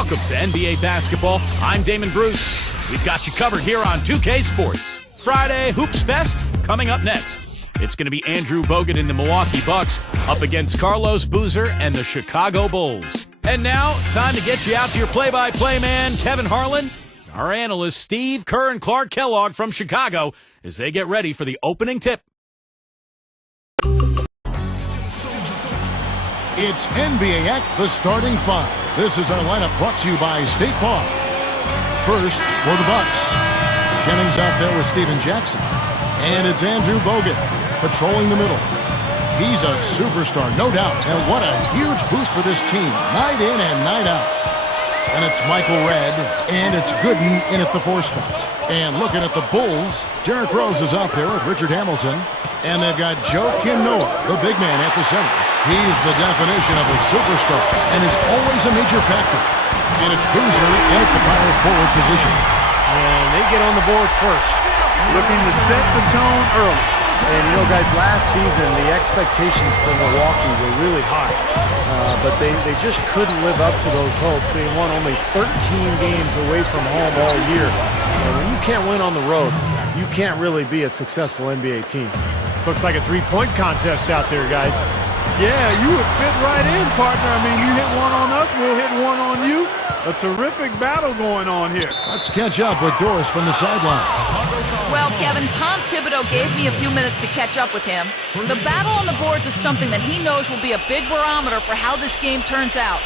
Welcome to NBA Basketball. I'm Damon Bruce. We've got you covered here on 2K Sports. Friday Hoops Fest coming up next. It's going to be Andrew Bogut and the Milwaukee Bucks up against Carlos Boozer and the Chicago Bulls. And now, time to get you out to your play-by-play man, Kevin Harlan, our analysts Steve Kerr and Clark Kellogg from Chicago as they get ready for the opening tip. It's NBA at the starting five. This is our lineup brought to you by State Farm. First, for the Bucks, Jennings out there with Steven Jackson. And it's Andrew Bogut patrolling the middle. He's a superstar, no doubt. And what a huge boost for this team, night in and night out. And it's Michael Redd, and it's Gooden in at the 4 spot. And looking at the Bulls, Derrick Rose is out there with Richard Hamilton. And they've got Joakim Noah, the big man, at the center. He's the definition of a superstar and is always a major factor. And it's Boozer in at the power forward position. And they get on the board first. Looking to set the tone early. And you know, guys, last season the expectations for Milwaukee were really high. But they just couldn't live up to those hopes. They won only 13 games away from home all year. And when you can't win on the road, you can't really be a successful NBA team. This looks like a three-point contest out there, guys. Yeah, you would fit right in, partner. I mean, you hit one on us, we'll hit one on you. A terrific battle going on here. Let's catch up with Doris from the sideline. Well, Kevin, Tom Thibodeau gave me a few minutes to catch up with him. The battle on the boards is something that he knows will be a big barometer for how this game turns out.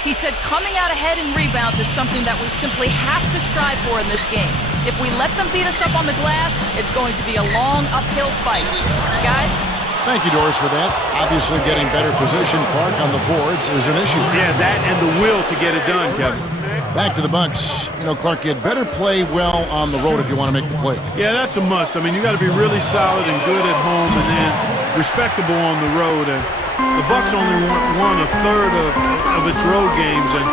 He said coming out ahead in rebounds is something that we simply have to strive for in this game. If we let them beat us up on the glass, it's going to be a long uphill fight. Guys? Thank you, Doris, for that. Obviously, getting better position, Clark, on the boards is an issue. Yeah, that and the will to get it done, Kevin. Back to the Bucks. You know, Clark, you'd better play well on the road if you want to make the playoffs. Yeah, that's a must. I mean, you got to be really solid and good at home and then respectable on the road. And the Bucks only won a third of its road games, and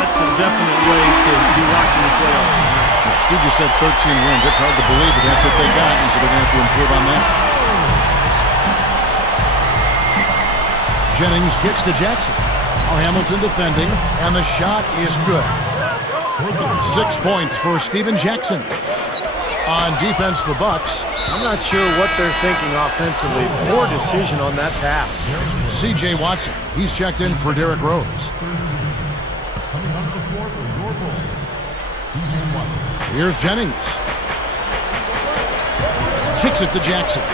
that's a definite way to be watching the playoffs. Steve just said 13 wins. It's hard to believe, but that's what they got, and so they're going to have to improve on that. Jennings kicks to Jackson. Now Hamilton defending, and the shot is good. 6 points for Steven Jackson. On defense, the Bucks. I'm not sure what they're thinking offensively. Poor decision on that pass. C.J. Watson. He's checked in for Derrick Rose. Here's Jennings. Kicks it to Jackson.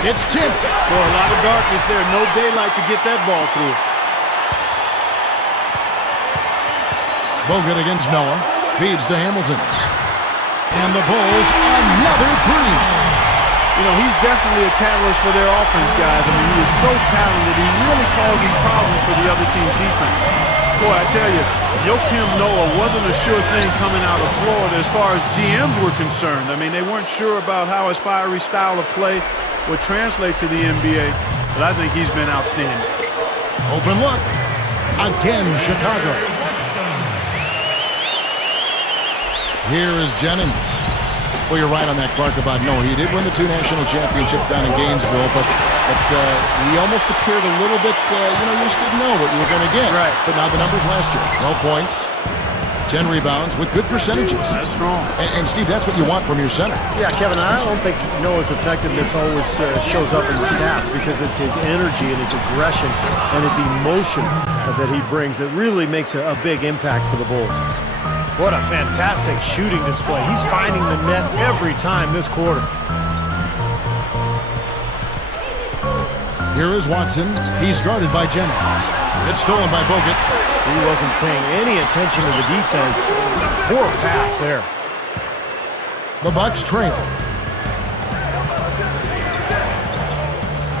It's tipped. Boy, a lot of darkness there. No daylight to get that ball through. Bogut against Noah. Feeds to Hamilton. And the Bulls, another three. You know, he's definitely a catalyst for their offense, guys. I mean, he is so talented. He really causes problems for the other team's defense. Boy, I tell you, Joakim Noah wasn't a sure thing coming out of Florida as far as GMs were concerned. I mean, they weren't sure about how his fiery style of play would translate to the NBA, but I think he's been outstanding. Open look. Again, Chicago. Here is Jennings. Well, you're right on that, Clark, about Noah. He did win the 2 national championships down in Gainesville, but he almost appeared a little bit, you just didn't know what you were going to get. Right. But now the numbers last year, 12 points, 10 rebounds with good percentages. That's strong. And Steve, that's what you want from your center. Yeah, Kevin, I don't think Noah's effectiveness always shows up in the stats because it's his energy and his aggression and his emotion that he brings that really makes a big impact for the Bulls. What a fantastic shooting display. He's finding the net every time this quarter. Here is Watson. He's guarded by Jennings. It's stolen by Bogut. He wasn't paying any attention to the defense. Poor pass there. The Bucks trail.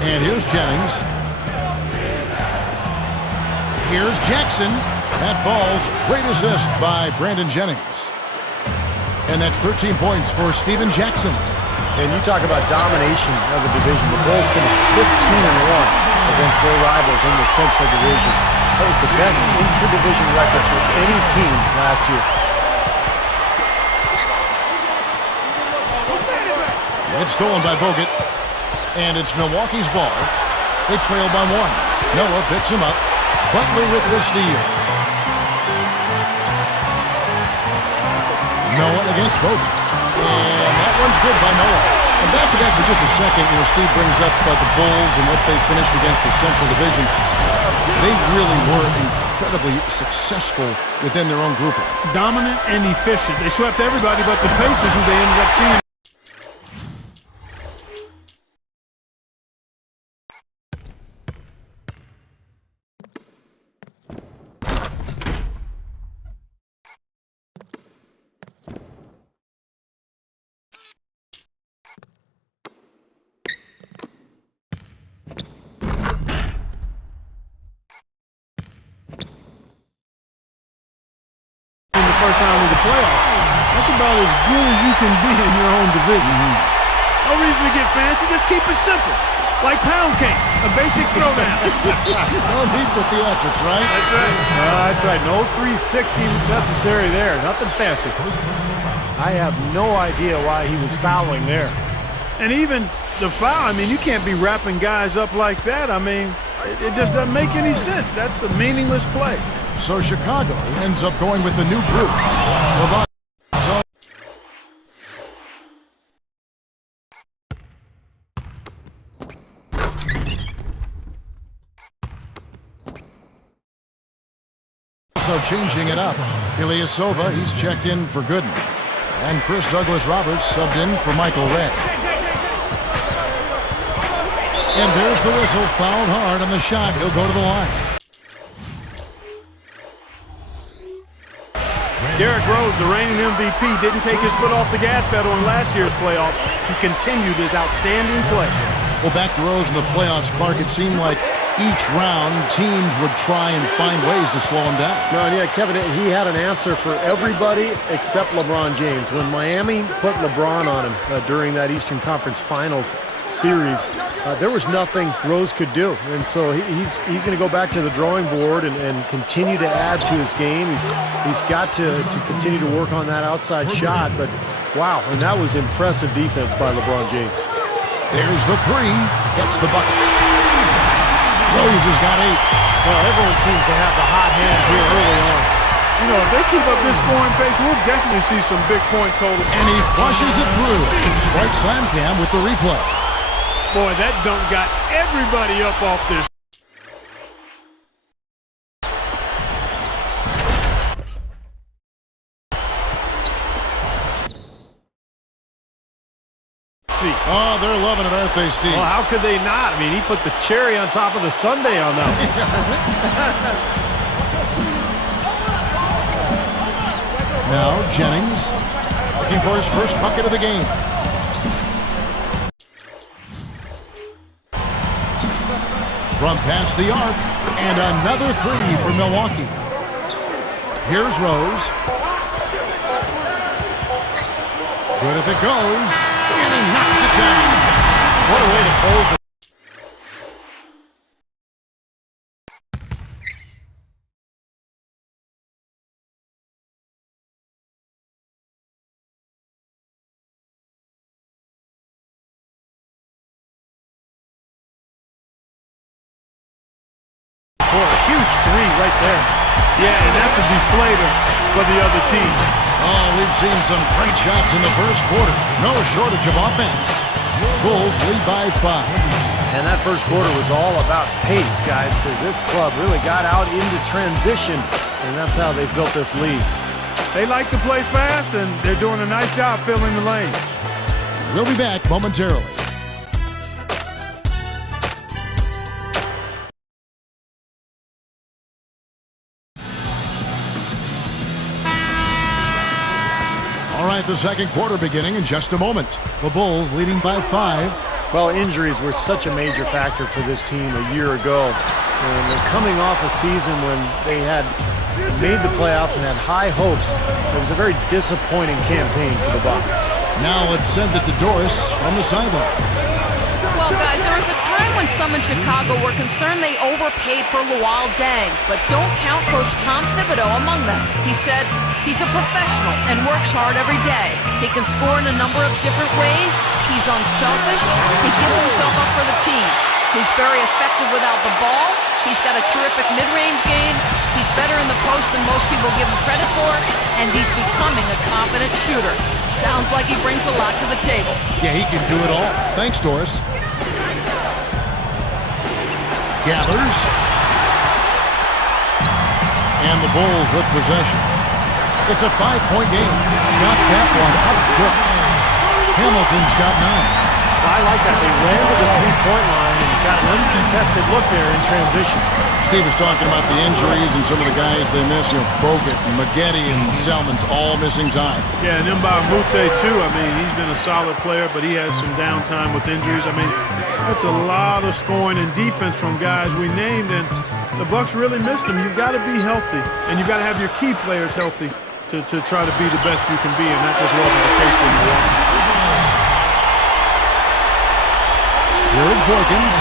And here's Jennings. Here's Jackson. That falls. Great assist by Brandon Jennings. And that's 13 points for Steven Jackson. And you talk about domination of the division. The Bulls finished 15-1 against their rivals in the Central Division. That was the best intra-division record for any team last year. It's stolen by Bogut. And it's Milwaukee's ball. They trail by 1. Noah picks him up. Butler with the steal. Noah against Bogan. And that one's good by Noah. And back to that for just a second, Steve brings up the Bulls and what they finished against the Central Division. They really were incredibly successful within their own grouping. Dominant and efficient. They swept everybody but the Pacers, who they ended up seeing. First round of the playoffs. That's about as good as you can be in your own division. No reason to get fancy, just keep it simple. Like pound cake, a basic throwdown. No need for theatrics, right? That's right. That's right. No 360 necessary there. Nothing fancy. I have no idea why he was fouling there. And even the foul, you can't be wrapping guys up like that. It just doesn't make any sense. That's a meaningless play. So Chicago ends up going with the new group. So changing it up. Ilyasova, he's checked in for Gooden. And Chris Douglas-Roberts subbed in for Michael Ray. And there's the whistle, fouled hard on the shot. He'll go to the line. Derrick Rose, the reigning MVP, didn't take his foot off the gas pedal in last year's playoff. He continued his outstanding play. Well, back to Rose in the playoffs, Clark, it seemed like each round teams would try and find ways to slow him down. No, and yeah, Kevin, he had an answer for everybody except LeBron James. When Miami put LeBron on him during that Eastern Conference Finals series, there was nothing Rose could do. And so he's going to go back to the drawing board and continue to add to his game. He's got to continue to work on that outside shot. But, wow, and that was impressive defense by LeBron James. There's the three. Gets the bucket. Rose has got 8. Well, everyone seems to have the hot hand here early on. If they keep up this scoring pace, we'll definitely see some big point totals. And he flushes it through. Right slam cam with the replay. Boy, that dunk got everybody up off their. Oh, they're loving it, aren't they, Steve? Well, how could they not? He put the cherry on top of the sundae on that one. Now, Jennings looking for his first bucket of the game. From past the arc, and another 3 for Milwaukee. Here's Rose. Good if it goes, and he knocks it down. What a way to close it. For a huge 3 right there. Yeah, and that's a deflator for the other team. Oh, we've seen some great shots in the first quarter. No shortage of offense. Bulls lead by 5. And that first quarter was all about pace, guys, because this club really got out into transition, and that's how they built this lead. They like to play fast, and they're doing a nice job filling the lane. We'll be back momentarily. All right, the second quarter beginning in just a moment. The Bulls leading by 5. Well, injuries were such a major factor for this team a year ago. And they're coming off a season when they had made the playoffs and had high hopes. It was a very disappointing campaign for the Bucks. Now let's send it to Doris from the sideline. Well, guys, there was a time when some in Chicago were concerned they overpaid for Luol Deng, but don't count Coach Tom Thibodeau among them. He said he's a professional and works hard every day. He can score in a number of different ways. He's unselfish. He gives himself up for the team. He's very effective without the ball. He's got a terrific mid-range game. He's better in the post than most people give him credit for, and he's becoming a confident shooter. Sounds like he brings a lot to the table. Yeah, he can do it all. Thanks, Doris. Gathers. And the Bulls with possession. It's a 5-point game. Got that one up quick. Hamilton's got 9. I like that. They ran to the three-point line and got an uncontested look there in transition. Steve was talking about the injuries and some of the guys they missed. Bogut, Maggette, and Selman's all missing time. Yeah, and Mute too. I mean, he's been a solid player, but he had some downtime with injuries. I mean, that's a lot of scoring and defense from guys we named, and the Bucks really missed them. You've got to be healthy, and you've got to have your key players healthy to try to be the best you can be, and that just wasn't the case for Milwaukee. Here's Boykins,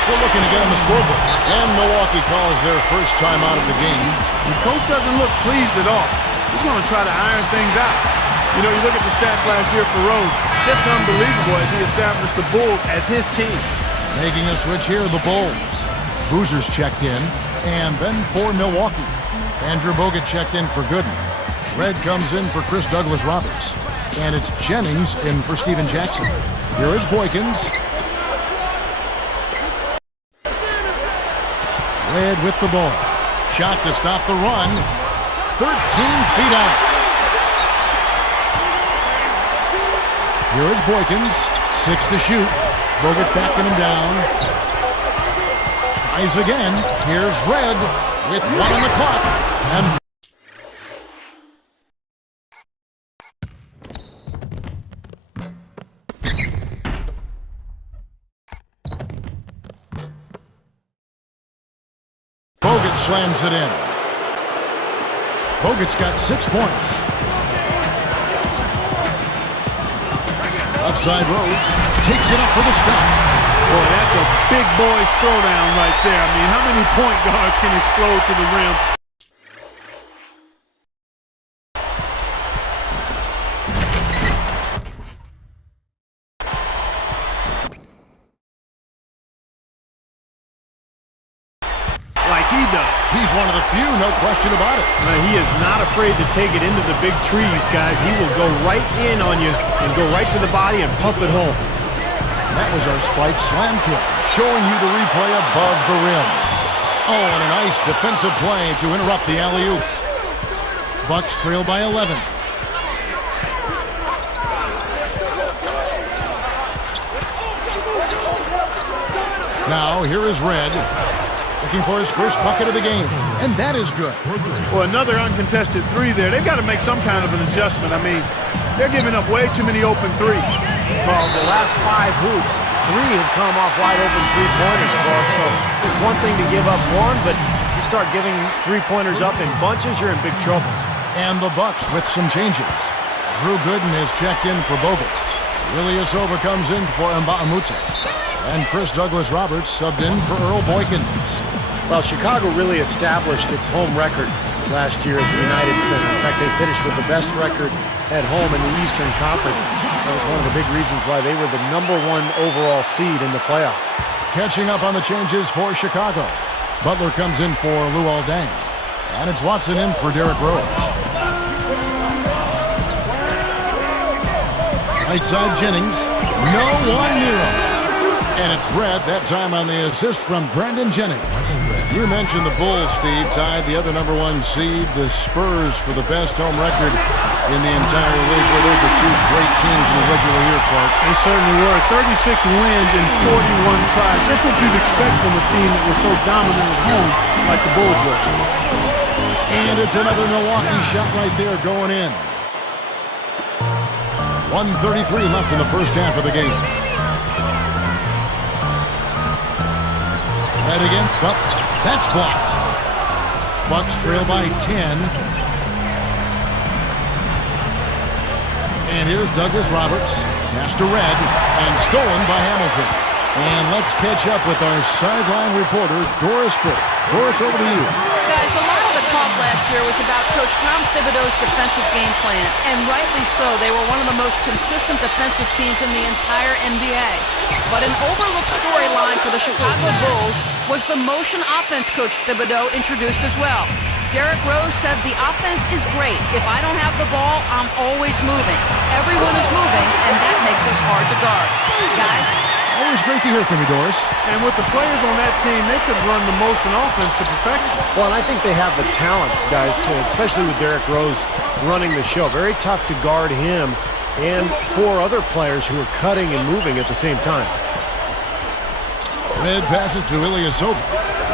still looking to get on the scoreboard. And Milwaukee calls their first time out of the game. The coach doesn't look pleased at all. He's going to try to iron things out. You know, you look at the stats last year for Rose. Just unbelievable as he established the Bulls as his team. Making a switch here, the Bulls. Boozer's checked in, and then for Milwaukee. Andrew Bogut checked in for Gooden. Red comes in for Chris Douglas-Roberts. And it's Jennings in for Steven Jackson. Here is Boykins. Red with the ball. Shot to stop the run. 13 feet out. Here is Boykins. 6 to shoot. Bogut backing him down. Tries again. Here's Red with 1 on the clock. And Bogut slams it in. Bogut's got 6 points. Outside Rhodes takes it up for the stop. Boy, that's a big boy's throwdown right there. I mean, how many point guards can explode to the rim? Like he does. He's one of the few, no question about it. He is not afraid to take it into the big trees, guys. He will go right in on you and go right to the body and pump it home. That was our spiked slam kick, showing you the replay above the rim. Oh, and a nice defensive play to interrupt the alley-oop. Bucks trail by 11. Now, here is Red, looking for his first bucket of the game, and that is good. Well, another uncontested three there. They've got to make some kind of an adjustment. I mean, they're giving up way too many open threes. Well, the last 5 hoops, 3 have come off wide open three-pointers, Clark. So it's one thing to give up one, but you start giving three-pointers up in bunches, you're in big trouble. And the Bucks with some changes. Drew Gooden has checked in for Bogut. Ilyasova comes in for Mute. And Chris Douglas-Roberts subbed in for Earl Boykins. Well, Chicago really established its home record last year at the United Center. In fact, they finished with the best record at home in the Eastern Conference. That was one of the big reasons why they were the #1 overall seed in the playoffs. Catching up on the changes for Chicago. Butler comes in for Luol Deng. And it's Watson in for Derrick Rose. Right side Jennings. No one near him. And it's Red, that time on the assist from Brandon Jennings. You mentioned the Bulls, Steve, tied the other #1 seed, the Spurs, for the best home record in the entire league. Well, those were 2 great teams in the regular year, Clark. They certainly were. 36 wins and 41 tries. Just what you'd expect from a team that was so dominant at home like the Bulls were. And it's another Milwaukee shot right there going in. 1:33 left in the first half of the game. Head against, well, that's blocked. Bucks trail by 10. And here's Douglas-Roberts. Pass to Red, and stolen by Hamilton. And let's catch up with our sideline reporter, Doris Burke. Doris, over to you. Guys, a lot of the talk last year was about Coach Tom Thibodeau's defensive game plan, and rightly so. They were one of the most consistent defensive teams in the entire NBA. But an overlooked storyline for the Chicago Bulls was the motion offense Coach Thibodeau introduced as well. Derrick Rose said the offense is great. If I don't have the ball, I'm always moving. Everyone is moving, and that makes us hard to guard. Guys? Always great to hear from you, Doris. And with the players on that team, they could run the motion offense to perfection. Well, and I think they have the talent, guys, especially with Derrick Rose running the show. Very tough to guard him and 4 other players who are cutting and moving at the same time. Red passes to Ilyasova.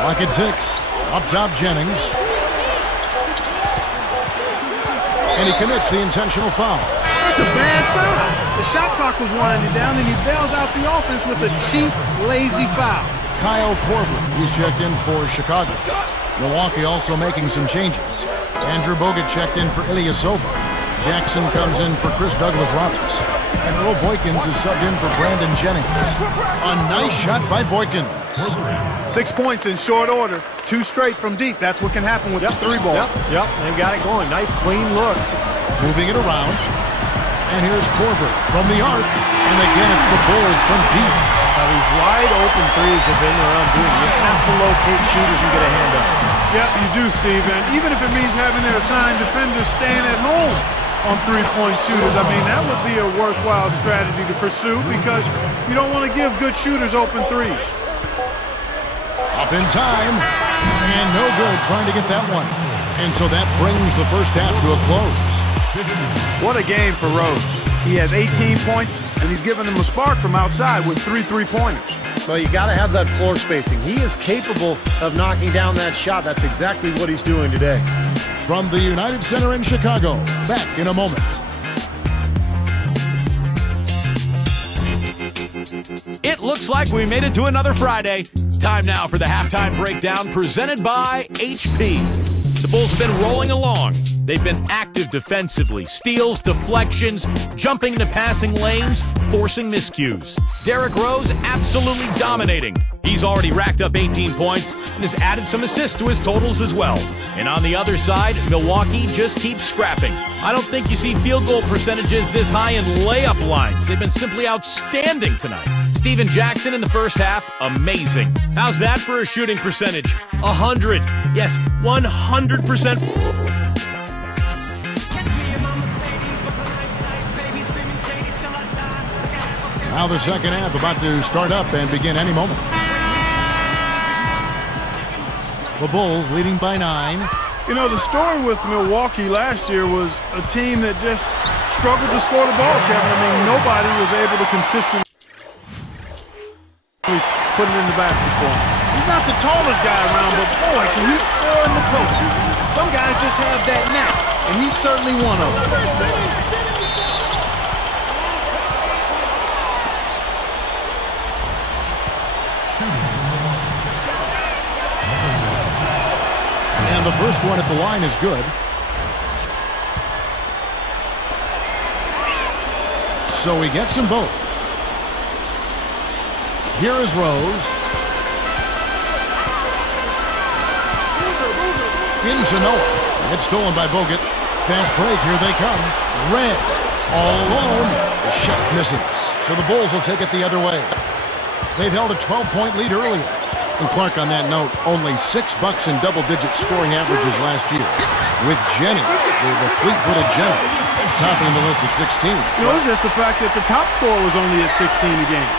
Clock at 6. Up top, Jennings. And he commits the intentional foul. That's a bad foul. The shot clock was winding down, and he bails out the offense with a cheap, lazy foul. Kyle Korver, he's checked in for Chicago. Milwaukee also making some changes. Andrew Bogut checked in for Ilyasova. Jackson comes in for Chris Douglas-Roberts. And Earl Boykins is subbed in for Brandon Jennings. A nice shot by Boykins. 6 points in short order. 2 straight from deep. That's what can happen with the 3 ball. Yep, they've got it going. Nice, clean looks. Moving it around. And here's Korver from the arc. And again, it's the Bulls from deep. Now, these wide open threes have been around doing. You have to locate shooters and get a hand up. Yep, you do, Steve. And even if it means having their assigned defenders staying at home on 3-point shooters, I mean, that would be a worthwhile strategy to pursue because you don't want to give good shooters open threes. Up in time. And no good trying to get that one. And so that brings the first half to a close. What a game for Rose. He has 18 points, and he's given them a spark from outside with 3 3-pointers. Well, you got to have that floor spacing. He is capable of knocking down that shot. That's exactly what he's doing today. From the United Center in Chicago, back in a moment. It looks like we made it to another Friday. Time now for the halftime breakdown presented by HP. The Bulls have been rolling along. They've been active defensively, steals, deflections, jumping into passing lanes, forcing miscues. Derrick Rose absolutely dominating. He's already racked up 18 points and has added some assists to his totals as well. And on the other side, Milwaukee just keeps scrapping. I don't think you see field goal percentages this high in layup lines. They've been simply outstanding tonight. Stephen Jackson in the first half, amazing. How's that for a shooting percentage? 100. Yes, 100%. Now the second half about to start up and begin any moment. The Bulls leading by 9. You know, the story with Milwaukee last year was a team that just struggled to score the ball, Kevin. I mean, nobody was able to consistently put it in the basket for him. He's not the tallest guy around, but boy, can he score in the post. Some guys just have that knack, and he's certainly one of them. And the first one at the line is good. So he gets them both. Here is Rose. Into Noah. It's stolen by Bogut. Fast break, here they come. Red, all alone. The shot misses. So the Bulls will take it the other way. They've held a 12-point lead earlier. And Clark, on that note, only $6 in double-digit scoring averages last year. With Jennings, the fleet-footed Jennings, topping the list at 16. You know, it's just the fact that the top scorer was only at 16 a game.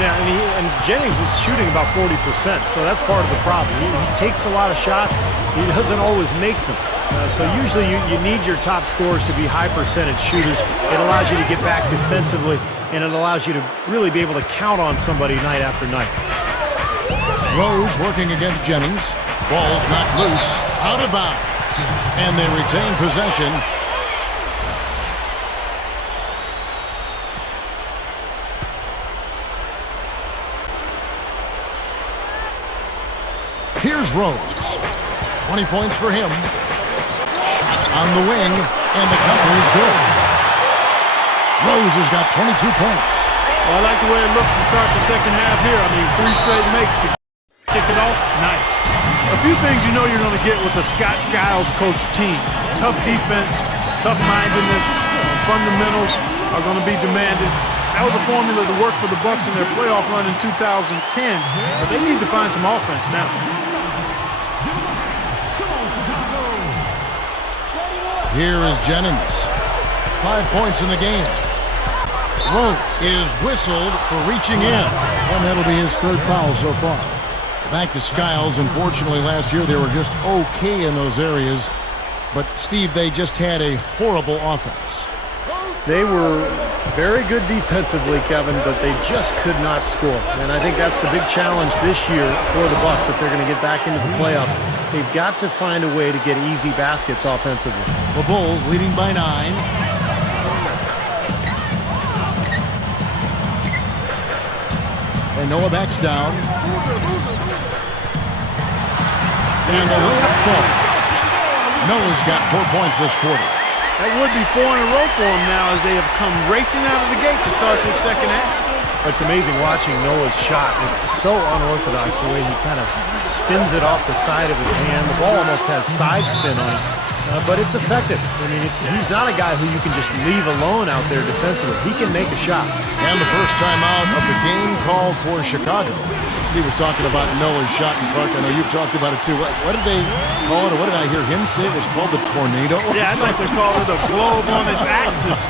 Yeah, and Jennings was shooting about 40%, so that's part of the problem. He takes a lot of shots. He doesn't always make them. So usually you need your top scorers to be high-percentage shooters. It allows you to get back defensively, and it allows you to really be able to count on somebody night after night. Rose working against Jennings. Ball's knocked loose. Out of bounds. And they retain possession. Here's Rose. 20 points for him. Shot on the wing. And the jumper is good. Rose has got 22 points. Well, I like the way it looks to start the second half here. I mean, 3 straight makes to kick it off. Nice. A few things you know you're going to get with a Scott Skiles coached team. Tough defense, tough-mindedness, fundamentals are going to be demanded. That was a formula that worked for the Bucks in their playoff run in 2010, but they need to find some offense now. Here is Jennings. 5 points in the game. Rose is whistled for reaching in, and that'll be his third foul so far. Back to Skiles. Unfortunately, last year they were just okay in those areas. But, Steve, they just had a horrible offense. They were very good defensively, Kevin, but they just could not score. And I think that's the big challenge this year for the Bucks if they're going to get back into the playoffs. They've got to find a way to get easy baskets offensively. The Bulls leading by 9. And Noah backs down. And the layup falls. Noah's got 4 points this quarter. That would be 4 in a row for him now as they have come racing out of the gate to start this second half. It's amazing watching Noah's shot. It's so unorthodox the way he kind of spins it off the side of his hand. The ball almost has side spin on it, but it's effective. I mean, he's not a guy who you can just leave alone out there defensively. He can make a shot. And the first time out of the game called for Chicago. Steve was talking about Noah's shot, and Clark, I know you've talked about it too. What did they call it, or what did I hear him say? It was called the tornado? Yeah, I'd like to call it a globe on its axis,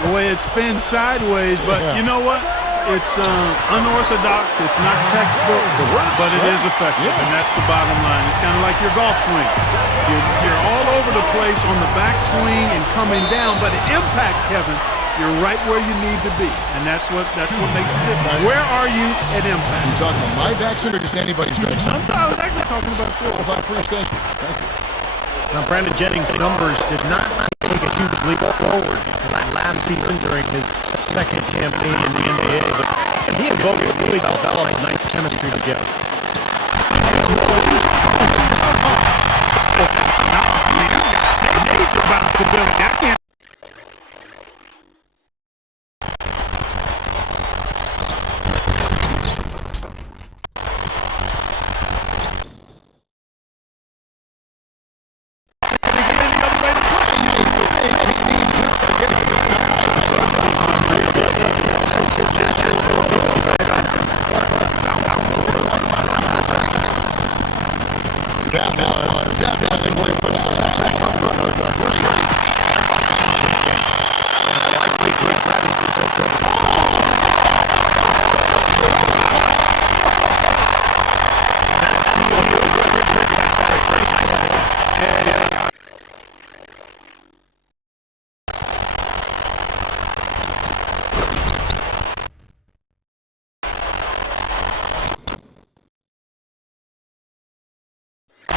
the way it spins sideways. But you know what? It's unorthodox. It's not textbook, but it is effective, and that's the bottom line. It's kind of like your golf swing. You're all over the place on the backswing and coming down, but the impact, Kevin, you're right where you need to be, and that's what makes the difference. Where are you at impact? You talking about my backswing or just anybody's backswing? Sometimes I was actually talking about yours. Well, Chris, thank you. Thank you. Now, Brandon Jennings' numbers did not take a huge leap forward last season during his second campaign in the NBA, but he and Bogut really developed nice chemistry together. Major bounceability. I can't.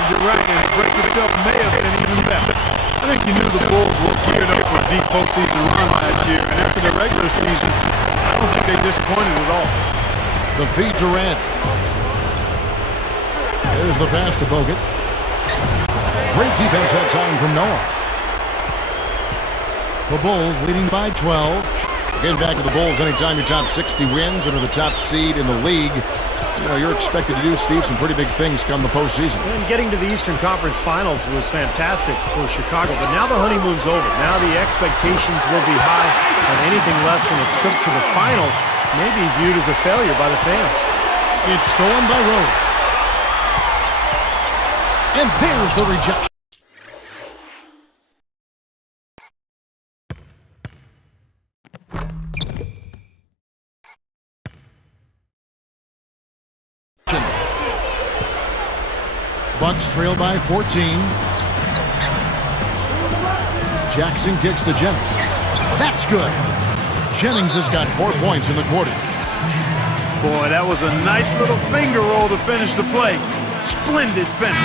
You're right, and the break itself may have been even better. I think you knew the Bulls were geared up for a deep postseason run last year, and after the regular season, I don't think they disappointed at all. The feed to Rand. There's the pass to Bogut. Great defense that time from Noah. The Bulls leading by 12. Getting back to the Bulls, anytime your top 60 wins and are the top seed in the league, you know, you're expected to do, Steve, some pretty big things come the postseason. And getting to the Eastern Conference Finals was fantastic for Chicago, but now the honeymoon's over. Now the expectations will be high, and anything less than a trip to the finals may be viewed as a failure by the fans. It's stolen by Rose. And there's the rejection. Bucks trail by 14. Jackson kicks to Jennings. That's good. Jennings has got 4 points in the quarter. Boy, that was a nice little finger roll to finish the play. Splendid finish.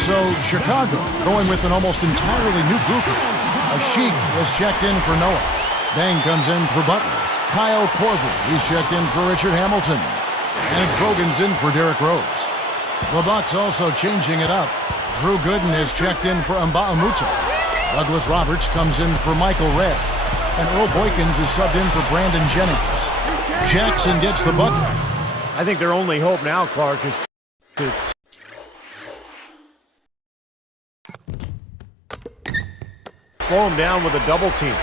So Chicago going with an almost entirely new group. Ashik has checked in for Noah. Dang comes in for Butler. Kyle Korver, he's checked in for Richard Hamilton. And it's Bogan's in for Derrick Rose. The Bucks also changing it up. Drew Gooden is checked in for Mba'amuta. Douglas Roberts comes in for Michael Redd. And Earl Boykins is subbed in for Brandon Jennings. Jackson gets the bucket. I think their only hope now, Clark, is to slow him down with a double team.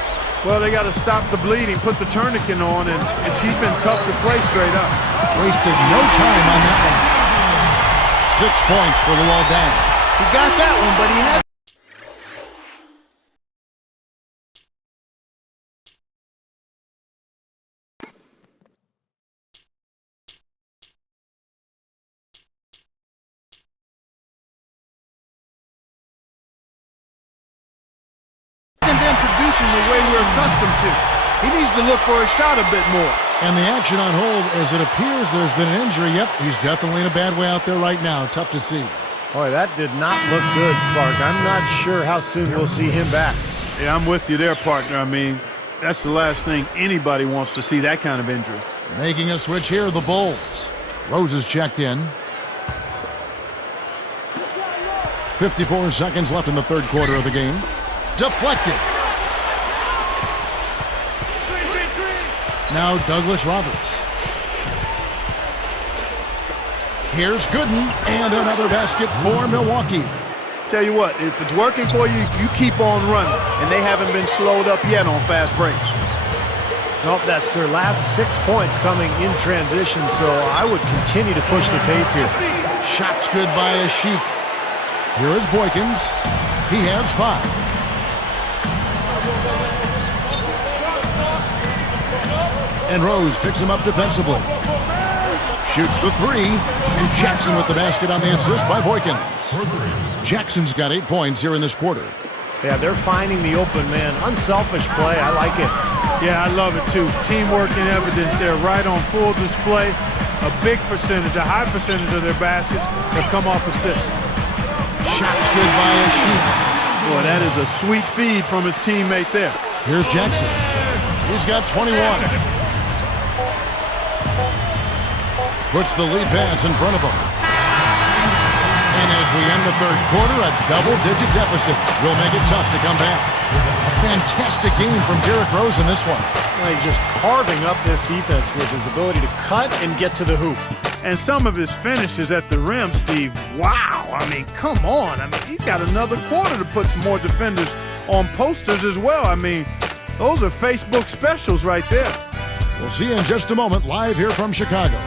Well, they got to stop the bleeding, put the tourniquet on, and she's been tough to play straight up. Wasted no time on that one. 6 points for Luol Deng. He got that one, but he had... accustomed to. He needs to look for a shot a bit more. And the action on hold as it appears there's been an injury. Yep, he's definitely in a bad way out there right now. Tough to see. Boy, that did not look good, Clark. I'm not sure how soon we'll see him back. Yeah, I'm with you there, partner. I mean, that's the last thing anybody wants to see, that kind of injury. Making a switch here, the Bulls. Rose is checked in. 54 seconds left in the third quarter of the game. Deflected. Now Douglas Roberts. Here's Gooden, and another basket for Milwaukee. Tell you what, if it's working for you, you keep on running. And they haven't been slowed up yet on fast breaks. Nope, that's their last 6 points coming in transition, so I would continue to push the pace here. Shots good by a Sheik. Here is Boykins. He has 5. And Rose picks him up defensively. Shoots the 3. And Jackson with the basket on the assist by Boykins. Jackson's got 8 points here in this quarter. Yeah, they're finding the open man. Unselfish play. I like it. Yeah, I love it too. Teamwork in evidence there, right on full display. A big percentage, a high percentage of their baskets have come off assists. Shots good by a Sheik. Boy, that is a sweet feed from his teammate there. Here's Jackson. He's got 21. Puts the lead pass in front of him. And as we end the third quarter, a double-digit deficit will make it tough to come back. A fantastic game from Derrick Rose in this one. Well, he's just carving up this defense with his ability to cut and get to the hoop. And some of his finishes at the rim, Steve, wow. I mean, come on. I mean, he's got another quarter to put some more defenders on posters as well. I mean, those are Facebook specials right there. We'll see you in just a moment, live here from Chicago.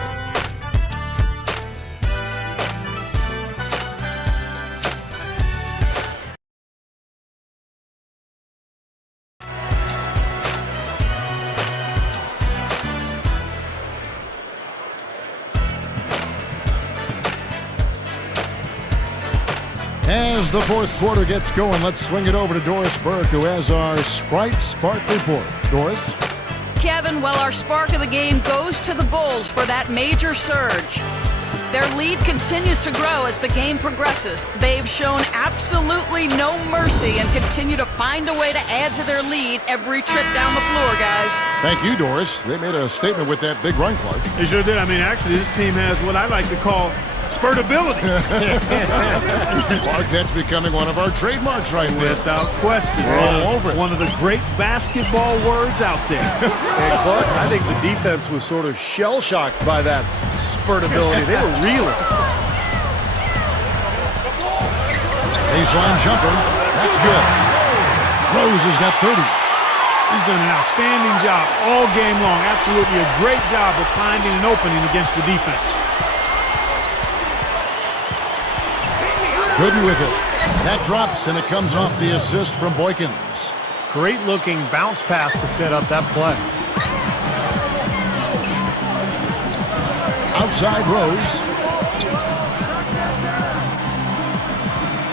As the fourth quarter gets going, let's swing it over to Doris Burke, who has our Sprite Spark report. Doris? Kevin, well, our spark of the game goes to the Bulls for that major surge. Their lead continues to grow as the game progresses. They've shown absolutely no mercy and continue to find a way to add to their lead every trip down the floor, guys. Thank you, Doris. They made a statement with that big run, Clark. They sure did. I mean, actually, this team has what I like to call spurtability. Clark, that's becoming one of our trademarks right there. Without question. We're all over it. One of the great basketball words out there. And Clark, I think the defense was sort of shell-shocked by that spurtability. They were reeling. Baseline jumper. That's good. Rose has got 30. He's done an outstanding job all game long. Absolutely a great job of finding an opening against the defense. Gooden with it. That drops, and it comes off the assist from Boykins. Great-looking bounce pass to set up that play. Outside Rose.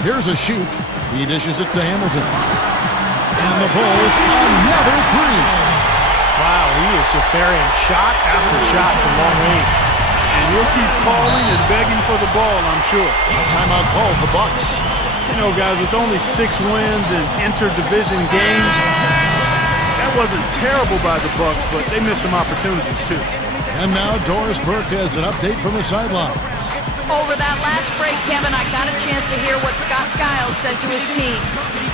Here's a Sheik. He dishes it to Hamilton. And the Bulls, another 3. Wow, he is just burying shot after shot from long range. And he'll keep calling and begging for the ball, I'm sure. Timeout called, the Bucks. You know, guys, with only 6 wins in inter-division games, that wasn't terrible by the Bucks, but they missed some opportunities, too. And now Doris Burke has an update from the sidelines. Over that last break, Kevin, I got a chance to hear what Scott Skiles said to his team.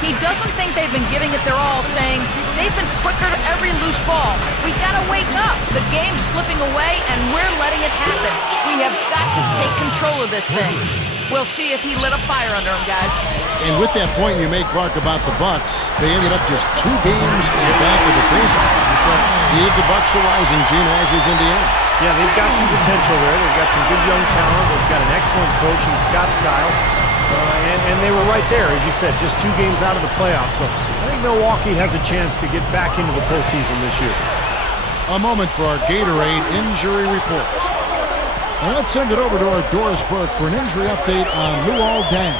He doesn't think they've been giving it their all, saying they've been quicker to every loose ball. We gotta wake up. The game's slipping away, and we're letting it happen. We have got to take control of this thing. We'll see if he lit a fire under him, guys. And with that point you made, Clark, about the Bucks, they ended up just 2 games in back of the Pacers. Steve, the Bucks are rising team, as is Indiana. Yeah, they've got some potential there. They've got some good young talent. They've got an excellent coach in Scott Skiles. And they were right there, as you said, just 2 games out of the playoffs. So I think Milwaukee has a chance to get back into the postseason this year. A moment for our Gatorade injury report. And let's send it over to our Doris Burke for an injury update on Luol Deng.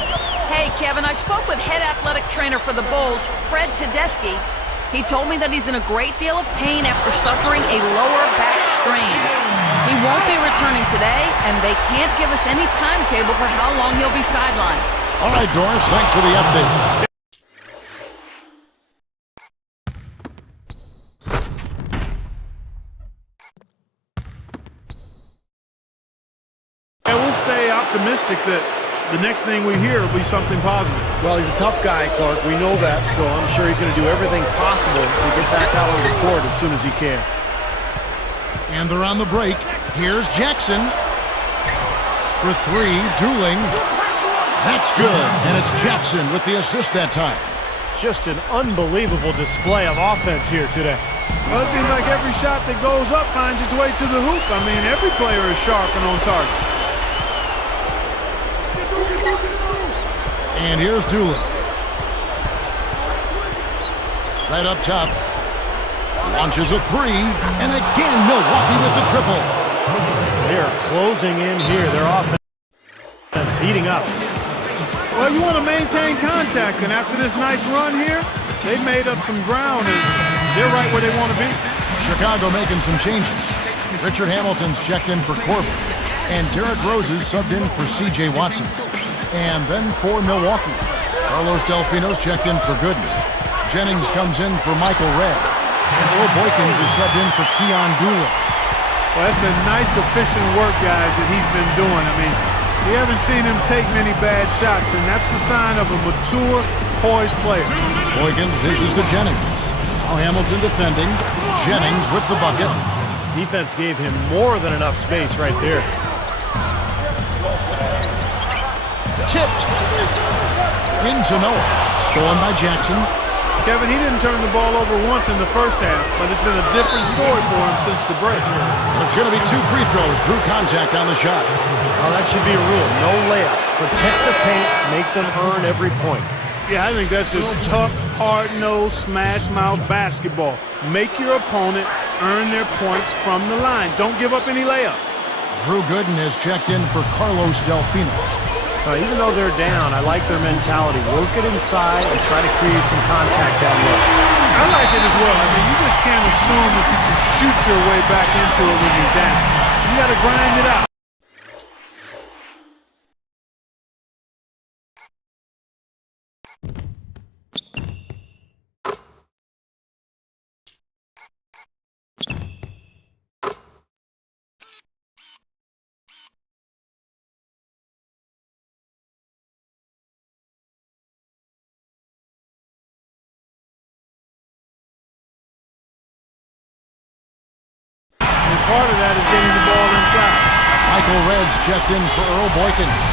Hey, Kevin, I spoke with head athletic trainer for the Bulls, Fred Tedeschi. He told me that he's in a great deal of pain after suffering a lower back strain. He won't be returning today, and they can't give us any timetable for how long he'll be sidelined. All right, Doris, thanks for the update. Yeah, we'll stay optimistic that the next thing we hear will be something positive. Well, he's a tough guy, Clark. We know that, so I'm sure he's going to do everything possible to get back out on the court as soon as he can. And they're on the break. Here's Jackson. For three, Dooling. That's good. And it's Jackson with the assist that time. Just an unbelievable display of offense here today. Well, it seems like every shot that goes up finds its way to the hoop. I mean, every player is sharp and on target. And here's Dooling. Right up top. Launches a three. And again, Milwaukee with the triple. They are closing in here. Their offense heating up. Well, you want to maintain contact, and after this nice run here, they've made up some ground, and they're right where they want to be. Chicago making some changes. Richard Hamilton's checked in for Corbin. And Derrick Rose is subbed in for C.J. Watson. And then for Milwaukee, Carlos Delfino's checked in for Gooden. Jennings comes in for Michael Redd. And Earl Boykins is subbed in for Keon Dooling. Well, that's been nice, efficient work, guys, that he's been doing. I mean, we haven't seen him take many bad shots, and that's the sign of a mature, poised player. Boykins dishes to Jennings. Now Hamilton defending. Jennings with the bucket. Defense gave him more than enough space right there. Tipped. Into Noah. Stolen by Jackson. Kevin, he didn't turn the ball over once in the first half, but it's been a different story for him since the break. And it's going to be 2 free throws. Drew contact on the shot. Well, that should be a rule. No layups. Protect the paint. Make them earn every point. Yeah, I think that's just tough, hard-nosed, smash-mouth basketball. Make your opponent earn their points from the line. Don't give up any layups. Drew Gooden has checked in for Carlos Delfino. Even though they're down, I like their mentality. Work it inside and try to create some contact down low. I like it as well. I mean, you just can't assume that you can shoot your way back into it when you're down. You got to grind it out. Part of that is getting the ball inside. Michael Redd's checked in for Earl Boykins.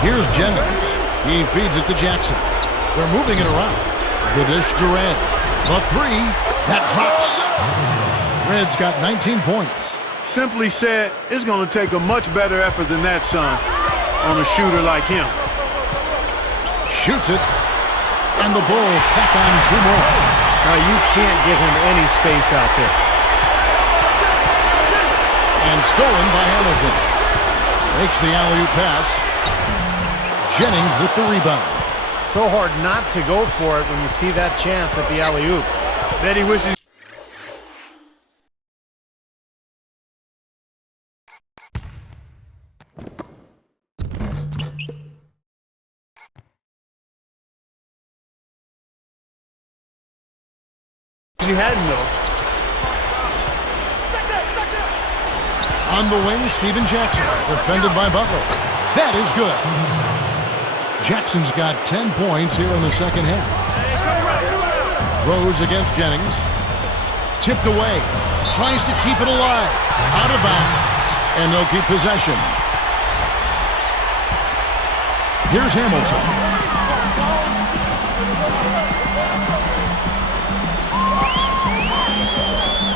Here's Jennings. He feeds it to Jackson. They're moving it around. The dish to Redd. The three. That drops. Redd's got 19 points. Simply said, it's going to take a much better effort than that, son, on a shooter like him. Shoots it. And the Bulls tack on 2 more. Now, you can't give him any space out there. And stolen by Hamilton. Makes the alley-oop pass. Jennings with the rebound. So hard not to go for it when you see that chance at the alley-oop. Bet he wishes. He hadn't, though. On the wing, Steven Jackson, defended by Butler. That is good. Jackson's got 10 points here in the second half. Rose against Jennings. Tipped away. Tries to keep it alive. Out of bounds. And they'll keep possession. Here's Hamilton.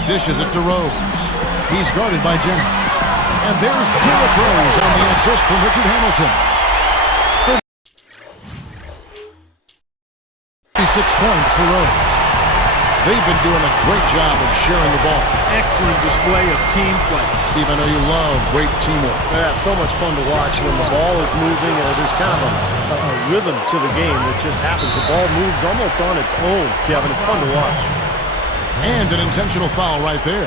Dishes it to Rose. He's guarded by Jennings. And there's Derrick Rose on the assist from Richard Hamilton. 36 points for Rose. They've been doing a great job of sharing the ball. Excellent display of team play. Steve, I know you love great teamwork. Yeah, so much fun to watch when the ball is moving. There's kind of a rhythm to the game that just happens. The ball moves almost on its own, Kevin. It's fun to watch. And an intentional foul right there.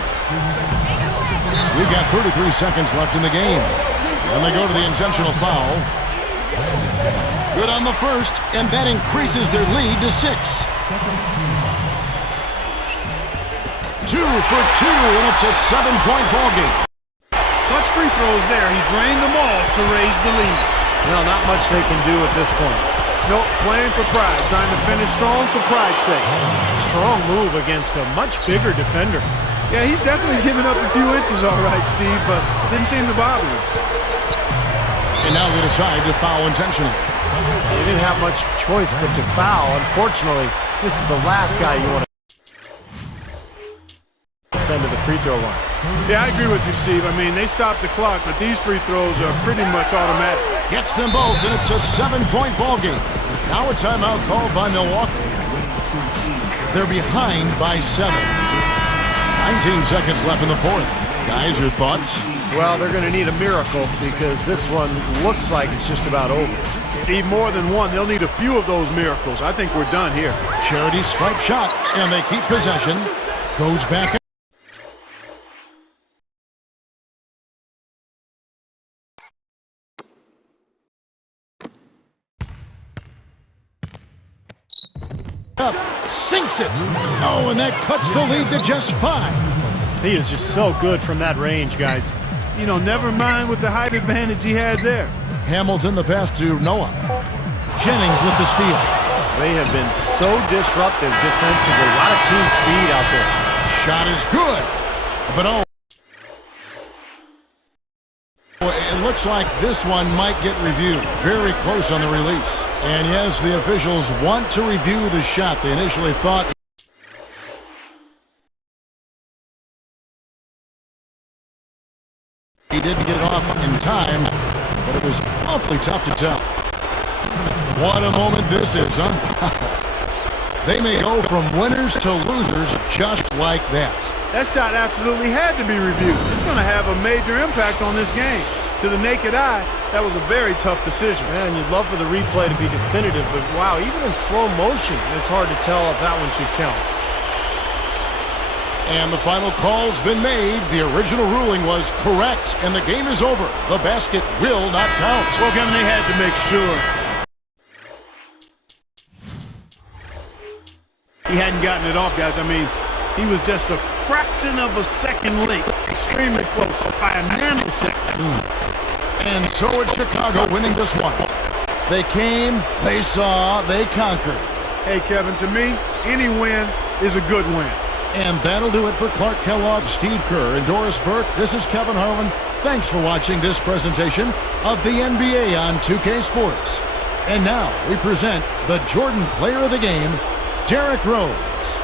We've got 33 seconds left in the game. And they go to the intentional foul. Good on the first, and that increases their lead to 6. 2 for 2, and it's a 7-point ball game. Clutch free throws there. He drained them all to raise the lead. Well, not much they can do at this point. Nope, playing for pride. Trying to finish strong for pride's sake. Strong move against a much bigger defender. Yeah, he's definitely given up a few inches, all right, Steve, but didn't seem to bother him. And now they decide to foul intentionally. They didn't have much choice but to foul. Unfortunately, this is the last guy you want to send to the free throw line. Yeah, I agree with you, Steve. I mean, they stopped the clock, but these free throws are pretty much automatic. Gets them both, and it's a 7-point ball game. Now a timeout called by Milwaukee. They're behind by 7. 19 seconds left in the fourth. Guys, your thoughts? Well, they're going to need a miracle because this one looks like it's just about over. Steve, more than one. They'll need a few of those miracles. I think we're done here. Charity stripe shot, and they keep possession. Goes back. Up, sinks it. Oh, and that cuts the lead to just 5. He is just so good from that range, guys. You know, never mind with the height advantage he had there. Hamilton the pass to Noah. Jennings with the steal. They have been so disruptive defensively. A lot of team speed out there. Shot is good. But oh, it looks like this one might get reviewed. Very close on the release. And yes, the officials want to review the shot. They initially thought he didn't get it off in time, but it was awfully tough to tell. What a moment this is, huh? They may go from winners to losers just like that. That shot absolutely had to be reviewed. It's going to have a major impact on this game. To the naked eye, that was a very tough decision. Man, you'd love for the replay to be definitive, but wow, even in slow motion, it's hard to tell if that one should count. And the final call's been made. The original ruling was correct, and the game is over. The basket will not count. Well, Kevin, they had to make sure he hadn't gotten it off, guys. I mean, he was just a fraction of a second late. Extremely close, by a nanosecond. And so it's Chicago winning this one. They came, they saw, they conquered. Hey, Kevin, to me, any win is a good win. And that'll do it for Clark Kellogg, Steve Kerr, and Doris Burke. This is Kevin Harlan. Thanks for watching this presentation of the NBA on 2K Sports. And now we present the Jordan Player of the Game, Derrick Rose.